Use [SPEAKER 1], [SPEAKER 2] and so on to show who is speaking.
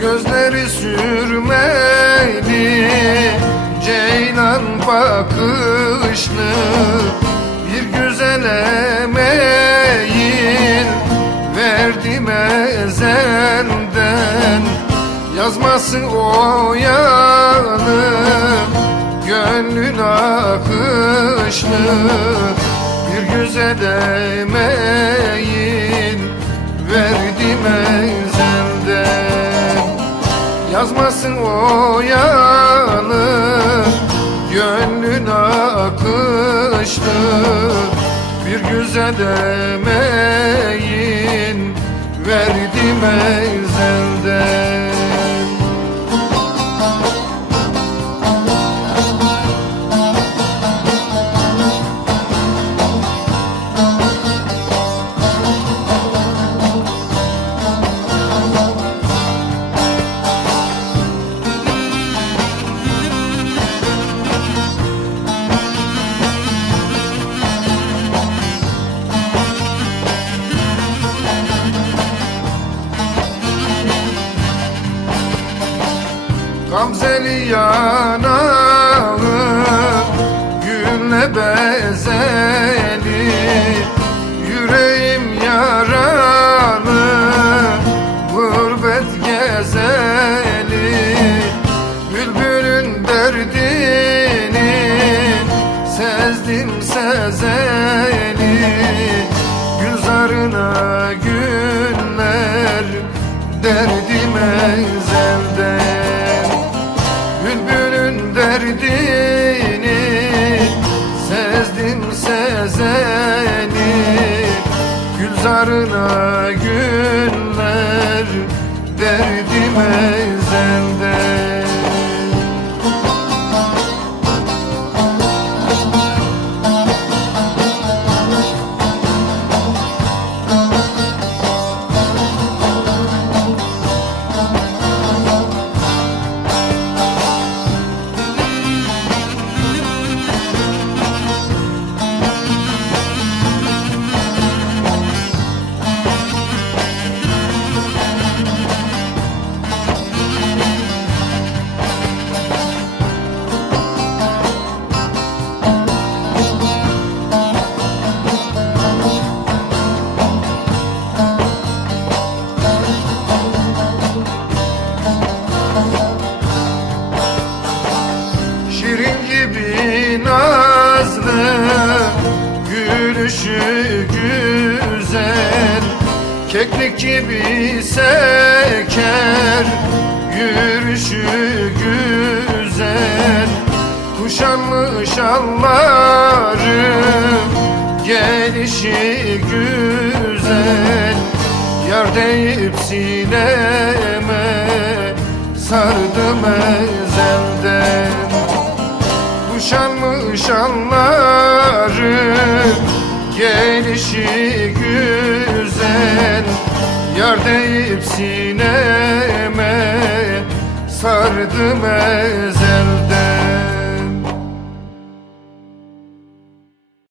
[SPEAKER 1] Gözleri sürmeli Ceylan bakışlı Bir güzele meyil Verdim ezelden Yazması oyalı Gönlün akışlı Bir güzele meyil Verdim ezelden Yazmasın oyalı Gönlün akışlı Bir güzel emeğin Verdim ezelden Yanağı Gülle bezeli Yüreğim yaralı Gurbet gezeli. Bülbülün derdini Sezdim sezeli. Gülzarına günler Derdim derdini Sezdim sezeni. Gülzarına günler Derdim ezelden Gülüşü güzel Keklik gibi seker. Yürüyüşü güzel Kuşanmış alları Gelişi güzel Yar deyip sineme Sardım ezelden. Kuşanmış anları deyip sineme Sardım ezelden